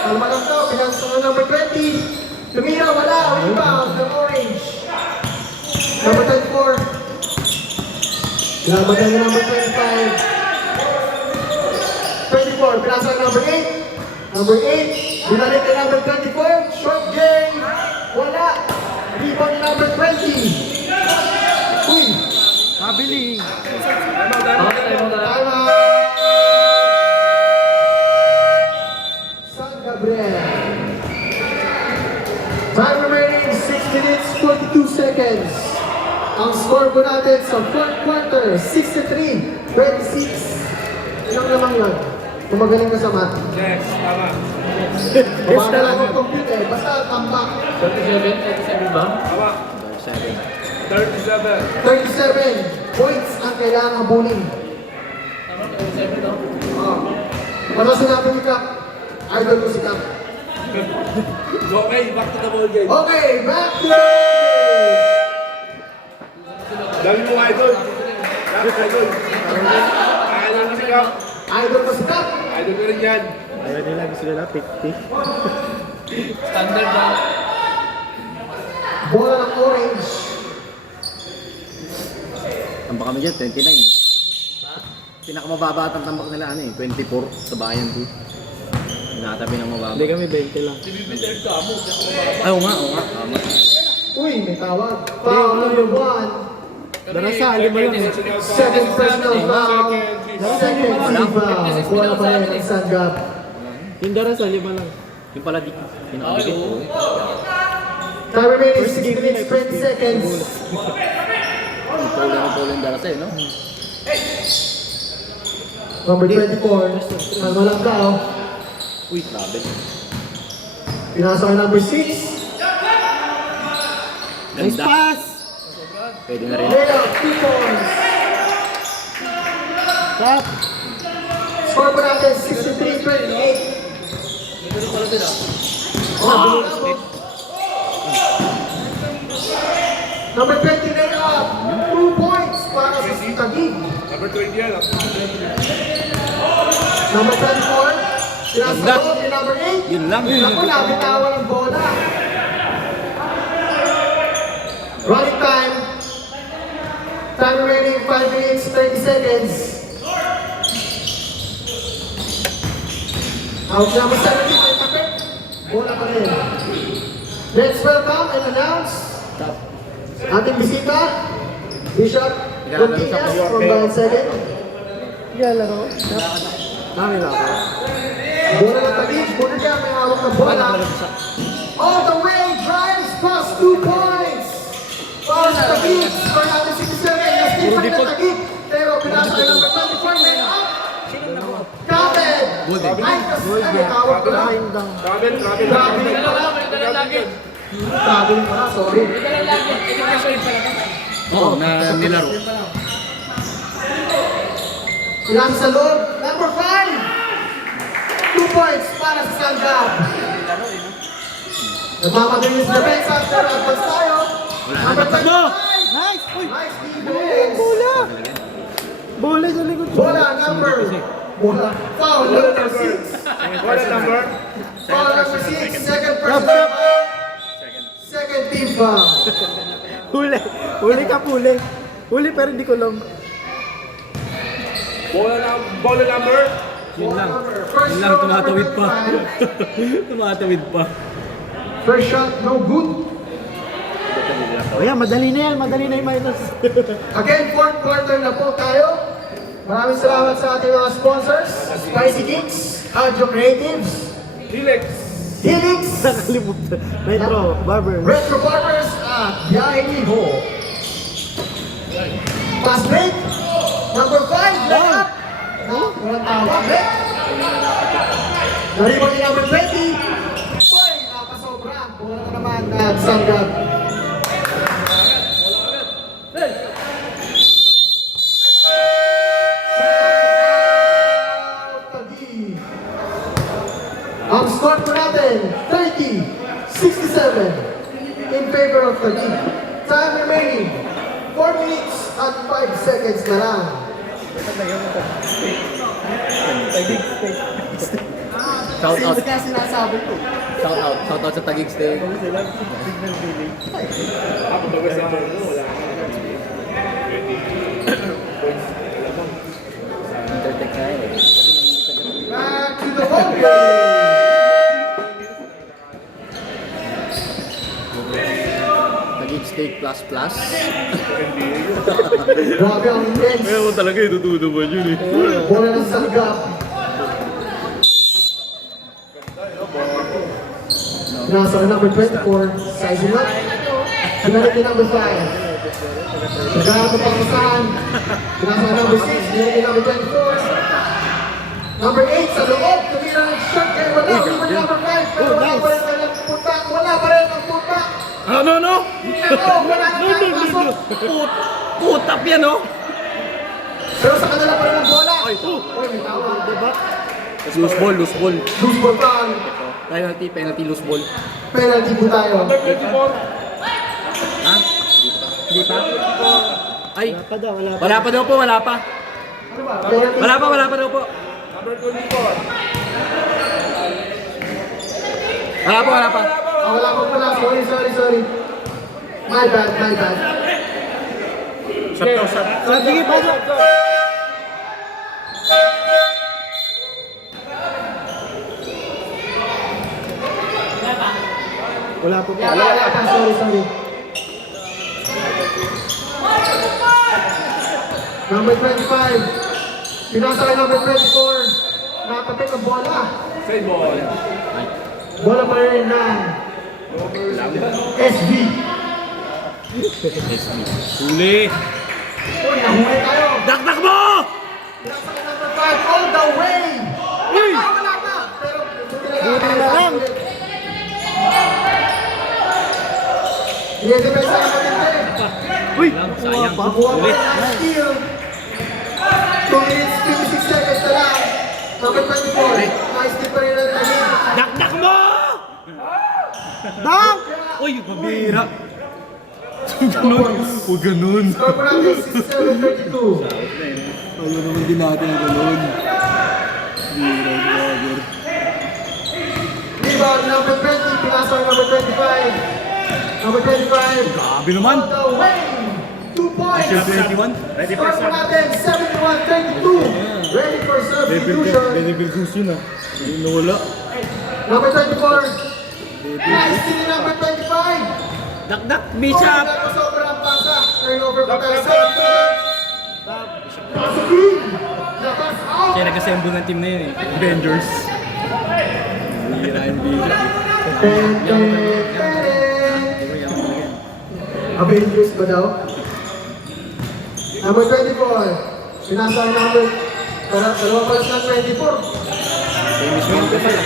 Kalma lang daw. Pinasa ng number 20. Tumira, wala. Rebound ng orange. Number 24. Laban ng number 25. 24. Pinasa ng number 8. Number 8. Binalik ng number 24. Short game. Wala. Rebound ng number 20. Uy. Mabili. Okay, tayo muna. Time out. seconds of fourth quarter. 63-26. Ilang naman yun? Kung magaling ka sa math. Yes, tama. Yes, na lang ang compute eh. Basta tambak. 37 ba? Tama. 37. 37 points ang kailangan habulin. Tama, 37 no? Ano sinabi ni Kap? Idol ko si Kap. Okay, back to the ball game. Okay, back to the game. Dami mo idol. Dami idol. Idol kasi ka. Idol ko si Kap. Idol ko rin yan. Ayaw nila, gusto nila 50. Standard ba? Bola ng orange. Tambak kami dyan, 29. Pinakamababa at ang tambak nila, 24 sa bayan ko. Natabi ng mababa. Hindi kami 20 lang. Ay, oo nga. Tama. Uy, may tawag. Foul number 1. Darasa, 5 lang. Second personal foul. Second team foul. Bola pa rin ang Sandgap. Yung Darasa, 5 lang. Yung pala di. Pinakabigit. Time remaining 6 minutes, 20 seconds. Polo yung darasa no? Number 24. Kalma lang daw. Uy, grabe. Pinasa kay number 6. Nice pass! Pwede na rin. Layup, 2 points. Stop! Score po natin 63-28. Number 20 layup, 2 points para sa Taguig. Number 20 yan. Number 24, sinasabot ni number 8. Yun lang. Ako, nabitawan ng bola. Running time. Time remaining 5 minutes, 30 seconds. Out number 70, may tapit. Bola pa rin. Let's welcome and announce ating bisita, Bishop Gutierrez from Bayan 7. Yan lang ako. Kami lang ako. Bola ng Taguig, muna niya, may hawak na bola. All the way, drives, plus 2 points. Para sa Taguig, score natin 67, na-steal pa rin ng Taguig. Pero pinasa kay number 24, may out. Kapit! Ay, kasi tawag ko lang. Travel. Travel pa, sorry. Oo, na nilaro. Pinasa sa loob, number 5. 2 points para sa Sandgap. Nagmamagaling sa depensa, pero advance tayo. Number 25. Nice! Uy! Nice defense. Bola! Bola sa likod. Bola number. Bola. Foul number 6. What number? Foul number 6. Second personal foul. Second team foul. Huli! Huli ka, huli! Huli pero hindi ko lang. Bola number? Yun lang. First Yun lang, throw, tumatawid number pa. 25. Tumatawid pa. First shot, no good. O yan, madali na yan. Madali na yung minus. Again, fourth quarter na po tayo. Maraming salamat sa ating mga sponsors. Spicy Kicks, Audio Creatives, Helix. Helix, Nakalimutan. Metro, Barber. Retro Barbers, at Biyahe Liho. Pass break, number 5, layup. Walang tawag, break. Nariban ni number 20. Boy, napasobra. Bola na naman at Sandgap. Ang score po natin, 30-67 in favor of Taguig. Time remaining, 4 minutes at 5 seconds na lang. Shout out. Kaya sinasabi ko. Shout out sa Taguig State. Intertech na yun. Back to the home game. Taguig State plus plus. Grabe ang intense. talaga itutudo ba yun eh. Bola ng Sandgap. Nasa number 24, sizing up. Pinalik ni number 5. Nagkakato pang usahan. Pinasa number 6, nilagay number 24. Number 8 sa loob, tumira ng shot kaya wala. Uliman number 5, pero wala pa rin ang puta. Wala pa rin ang puta. Ano? Wala na ang pasok. Putap yan, oh! Pero sa kanila pa rin ang bola. Uy, may tawag. Diba? Loose ball. Loose ball pa. Penalty, loose ball. Penalty po tayo. Ha? Hindi pa? Ay, wala pa daw po. Penalty. Wala pa daw po. Wala pa. Wala pa pala. Sorry. My bad. Sige, pasok. Wala pa. Sorry. Number 25. Pinasa kay number 24. Nakatapit ang bola. Bola pa rin ng SB. Huli. Uy, nahuwi tayo. Dakdak mo! Pinasa kay number 5 all the way. Wala pa. Pero buti na lang. Depensa na matindi. Uy, sayang. Makuha pa Huli. ng steal. 2 minutes, 56 seconds na lang. Number 24. Na-steal pa rin ang talim. Dakdak mo! Dak! Uy, pabira. Huwag ganun. Score po natin 67-32. Ayaw naman din natin ang ganun. Rebound, number 20. Pinasa ang number 25. Number 25. Grabe naman. All the way. 2 points. 21. Score po natin 71-32. Ready for substitution. Leverkusen ah. Hindi nawala. Number 24. Na-steal ni number 25. Dakdak, Bishop! Oh, sobrang pasa. Turnover pa tayo sa Pasukin! Labas out! Siya nag-assemble ng team na yun eh. Avengers. Hira yung Bishop. Avengers ba daw? Number 24. Pinasa ang number. Dalawa pa lang 24. Famous man ko pala.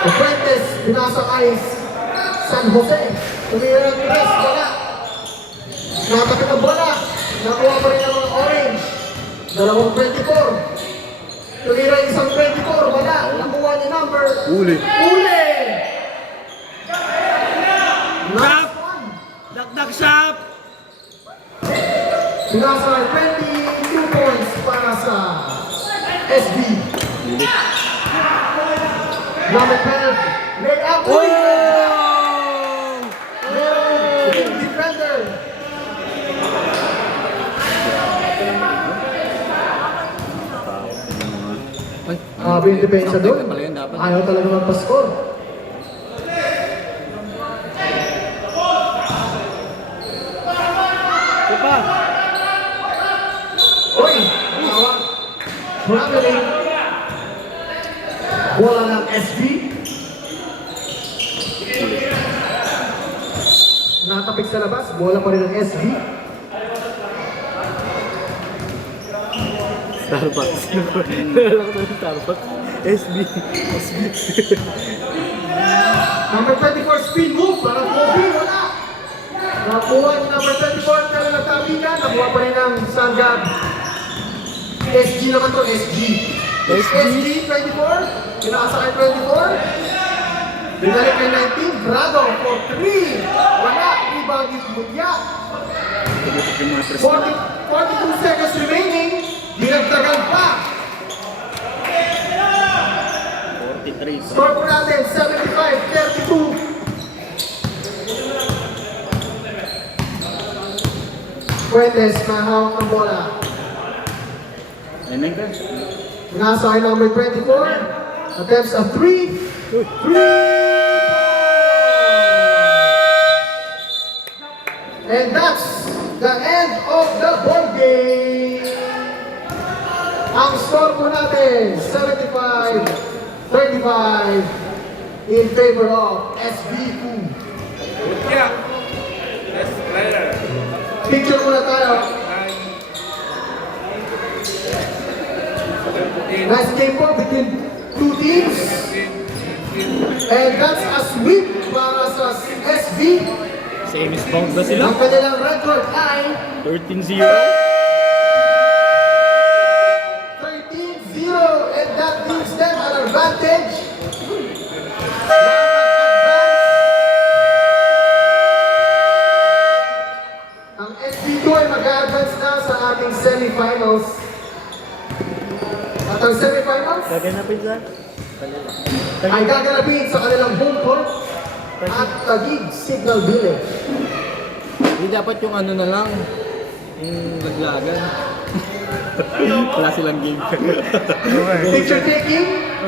Fuentes, pinasa Ice. San Jose. Tumira ng press, wala. Nakatapit ang bola. Nakuha pa rin ang mga orange. Dalawang 24. Tumira isang 24, wala. Nakuha ni number. Uli. Uli! Shop! Dakdak shop! Pinasa 22 points para sa SB. Number 12. Lay up. Oh! Defender. Yung depensa doon. Ayaw talaga magpa-score. Uy! Awa. Traveling. Bola ng SB. Nakatapik sa labas. Bola pa rin ng SB. Starbucks. Starbucks. SB. Number 24 spin move. Parang Kobe. Wala. Nakuha ni number 24 pero nagtabigan. Nakuha pa rin ng Sangab. SG naman to. SG. SG 24. Pinasa kay 24. Binalik kay 19. Brado for 3. Wala. Rebound yung Mutya. 42 seconds remaining. Dinagdagan pa. 43. Score po natin 75-32. Fuentes, mahawak ang bola. Ayun ka. Nasa kay number 24. Attempts of 3. 3. And that's the end of the ball game. Ang score po natin, 75-35 in favor of SB Food. Yeah. That's later. Picture muna tayo. Nice game po between two teams. And that's a sweep para sa SV. Same is bound na sila. Ang kanilang record ay 13-0. 13-0. And that gives them an advantage. Ang SV2 ay mag-a-advance na sa ating semifinals. At ang semifinals Gaganapin saan? ay gaganapin sa kanilang home court at Taguig Signal Village. Hindi dapat yung ano na lang, yung laglagan. Wala silang game. Picture taking.